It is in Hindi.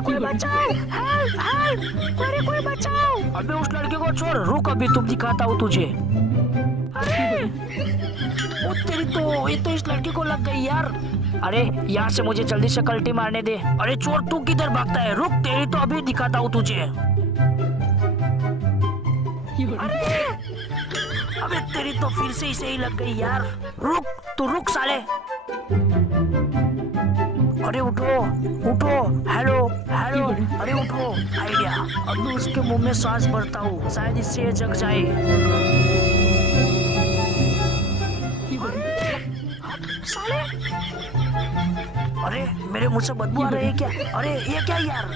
कोई बचाओ, हेल्प हेल्प, अरे कोई बचाओ। अबे उस लड़के को छोड़, रुक अभी तुम दिखाता हूँ तुझे। अरे वो तेरी तो, ये तो इस लड़के को लग गई यार। अरे यहाँ से मुझे जल्दी से कल्टी मारने दे। अरे चोर तू किधर भागता है, रुक तेरी तो अभी दिखाता हूँ तुझे। अरे अबे तेरी तो फिर से इसे ही लग गई यार, रुक तू रुक साले। अरे उठो उठो, हेलो हेलो, अरे उठो। आइडिया, अब उसके मुंह में सांस भरता हूँ, शायद इससे ये जग जाए। साले, अरे मेरे मुंह से बदबू आ रही है क्या? अरे ये क्या यार,